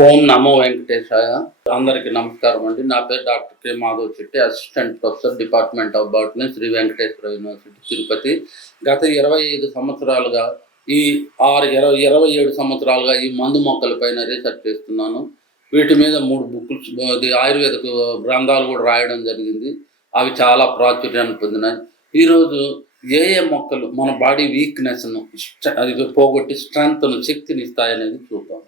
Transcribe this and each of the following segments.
ఓం నమో వెంకటేశాయ. అందరికీ నమస్కారం అండి. నా పేరు doctor K. MadhavaChetti, assistant professor, department of botany, Sri Venkateswara university, Tirupati. గత 25 సంవత్సరాలుగా 27 సంవత్సరాలుగా ఈ మందు మొక్కల పైన రీసెర్చ్ చేస్తున్నాను. వీటి మీద 3 బుక్స్, ఆయుర్వేద గ్రంథాలు కూడా రాయడం జరిగింది. అవి చాలా ప్రాచుర్యాన్ని పొందినాయి. ఈరోజు ఏ మొక్కలు మన బాడీ వీక్నెస్ను అది పోగొట్టి స్ట్రెంగ్త్ను, శక్తిని ఇస్తాయనేది చూద్దాం.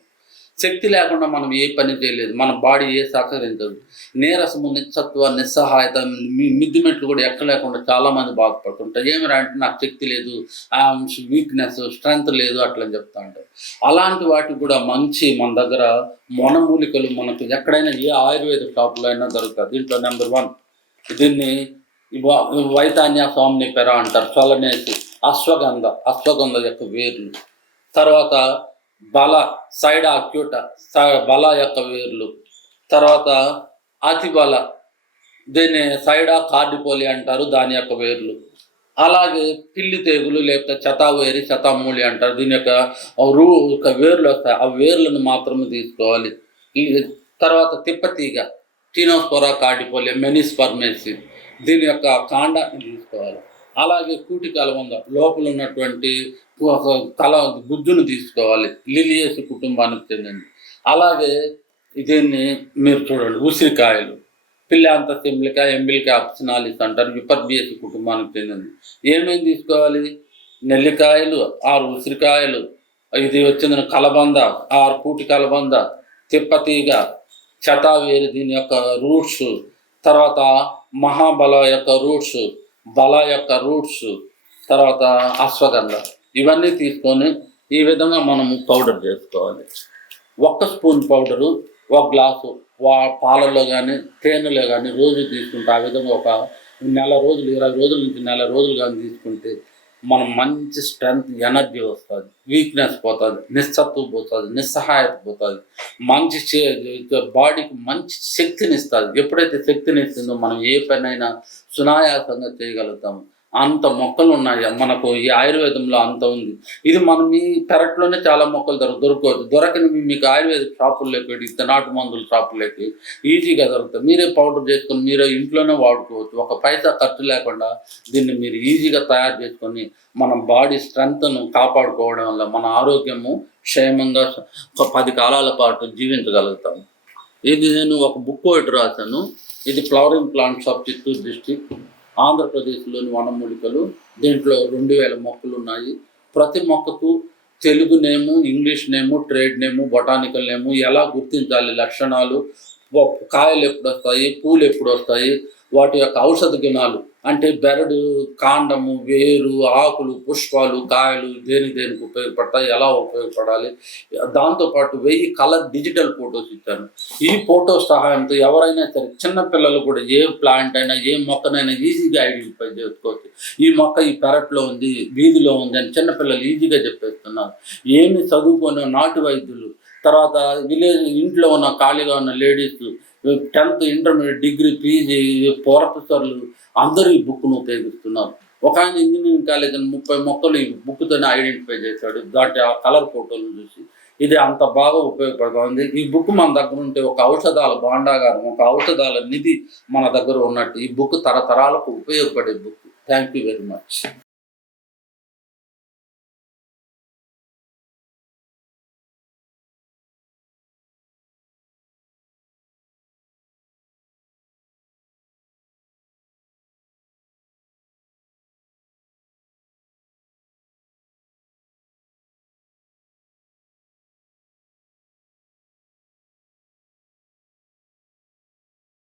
శక్తి లేకుండా మనం ఏ పని చేయలేదు, మన బాడీ ఏ సహకరించదు. నీరసము, నిస్సత్వ, నిస్సహాయత, మిద్దిమెట్లు కూడా ఎక్కలేకుండా చాలామంది బాధపడుతుంటారు. ఏమిరా అంటే నాకు శక్తి లేదు, వీక్నెస్, స్ట్రెంగ్త్ లేదు అట్లా చెప్తా ఉంటారు. అలాంటి వాటికి కూడా మంచి మన దగ్గర మొనమూలికలు మనకు ఎక్కడైనా ఏ ఆయుర్వేద షాపులో అయినా దొరుకుతాయి. దీంట్లో నెంబర్ 1 దీన్ని వైతాన్య సోమ్నిఫెరా అంటారు. చొలనేసి అశ్వగంధ యొక్క వేర్లు, తర్వాత బల సైడ్ అక్యూట బల యొక్క వేర్లు, తర్వాత అతిబల దీన్ని సైడా కార్డిపోలి అంటారు, దాని యొక్క వేర్లు. అలాగే పిల్లి తెగులు లేకపోతే చతావేరి, చతామూలి అంటారు, దీని యొక్క వేర్లు వస్తాయి. ఆ వేర్లను మాత్రమే తీసుకోవాలి. తర్వాత తిప్పతీగ టీనోస్పోరా కార్డిపోలి, మెనిస్పర్మేసి, దీని యొక్క కాండాన్ని తీసుకోవాలి. అలాగే కూటి కలబంద లోపల ఉన్నటువంటి గుజ్జును తీసుకోవాలి. లిలియేసి కుటుంబానికి చెందింది. అలాగే దీన్ని మీరు చూడండి, ఉసిరికాయలు పిల్లాంత సెంబ్లికా, ఎంబిలికా అప్సినాలిస్ అంటారు, విపర్బియేసి కుటుంబానికి చెందింది. ఏమేమి తీసుకోవాలి? నెల్లికాయలు 6 ఉసిరికాయలు, ఇది వచ్చింది కలబంద 6 కూటి కలబంద, తిప్పతీగ, చతావేరి దీని యొక్క రూట్స్, తర్వాత మహాబల యొక్క రూట్స్, బల యొక్క రూట్స్, తర్వాత అశ్వగంధ, ఇవన్నీ తీసుకొని ఈ విధంగా మనము పౌడర్ చేసుకోవాలి. 1 స్పూన్ పౌడరు 1 గ్లాసు పాలల్లో కానీ తేనెలో కానీ రోజు తీసుకుంటే, ఆ విధంగా ఒక నెల రోజులు, 20 రోజుల నుంచి నెల రోజులు కానీ తీసుకుంటే మనం మంచి స్ట్రెంగ్త్, ఎనర్జీ వస్తుంది, వీక్నెస్ పోతుంది, నిస్సత్వం పోతుంది, నిస్సహాయత పోతుంది, మంచి బాడీకి మంచి శక్తిని ఇస్తుంది. ఎప్పుడైతే శక్తిని ఇస్తుందో మనం ఏ పనైనా సునాయాసంగా చేయగలుగుతాము. అంత మొక్కలు ఉన్నాయి మనకు ఈ ఆయుర్వేదంలో, అంత ఉంది. ఇది మనం ఈ పెరట్లోనే చాలా మొక్కలు దొరకవచ్చు. దొరకని మీకు ఆయుర్వేద షాపుల్లోకి, నాటు మందుల షాపుల్లోకి ఈజీగా దొరుకుతాయి. మీరే పౌడర్ చేసుకొని మీరే ఇంట్లోనే వాడుకోవచ్చు. 1 పైసా ఖర్చు లేకుండా దీన్ని మీరు ఈజీగా తయారు చేసుకొని మన బాడీ స్ట్రెంగ్త్ను కాపాడుకోవడం వల్ల మన ఆరోగ్యము క్షేమంగా 10 కాలాల పాటు జీవించగలుగుతాము. ఇది నేను ఒక బుక్ ఒకటి రాశాను. ఇది flowering plants of Chittoor district, ఆంధ్రప్రదేశ్లోని వనమూలికలు. దీంట్లో 2000 మొక్కలు ఉన్నాయి. ప్రతి మొక్కకు తెలుగు నేము, ఇంగ్లీష్ నేము, ట్రేడ్ నేము, బొటానికల్ నేము, ఎలా గుర్తించాలి, లక్షణాలు, కాయలు ఎప్పుడు వస్తాయి, పూలు ఎప్పుడు వస్తాయి, వాటి యొక్క ఔషధ గుణాలు అంటే బెరడు, కాండము, వేరు, ఆకులు, పుష్పాలు, కాయలు దేనికి ఉపయోగపడతాయి, ఎలా ఉపయోగపడాలి. దాంతోపాటు 1000 కలర్ డిజిటల్ ఫొటోస్ ఇచ్చాను. ఈ ఫొటోస్ సహాయంతో ఎవరైనా సరే, చిన్నపిల్లలు కూడా ఏ ప్లాంట్ అయినా ఏ మొక్కనైనా ఈజీగా ఐడెంటిఫై చేసుకోవచ్చు. ఈ మొక్క ఈ పెరట్లో ఉంది, వీధిలో ఉంది అని చిన్నపిల్లలు ఈజీగా చెప్పేస్తున్నారు. ఏమి చదువుకొని నాటు వైద్యులు, తర్వాత విలేజ్ ఇంట్లో ఉన్న ఖాళీగా ఉన్న ladies, 10th, intermediate, degree, PG, ప్రొఫెసర్లు అందరూ ఈ బుక్ను ఉపయోగిస్తున్నారు. ఒక ఆయన ఇంజనీరింగ్ కాలేజ్ 30 మొక్కలు ఈ బుక్తోనే ఐడెంటిఫై చేశాడు. దాంట్లో ఆ కలర్ ఫోటోలు చూసి ఇది అంత బాగా ఉపయోగపడుతుంది. ఈ బుక్ మన దగ్గర ఉంటే ఒక ఔషధాల భాండాగారం, ఒక ఔషధాల నిధి మన దగ్గర ఉన్నట్టు. ఈ బుక్ తరతరాలకు ఉపయోగపడే book. Thank you very much.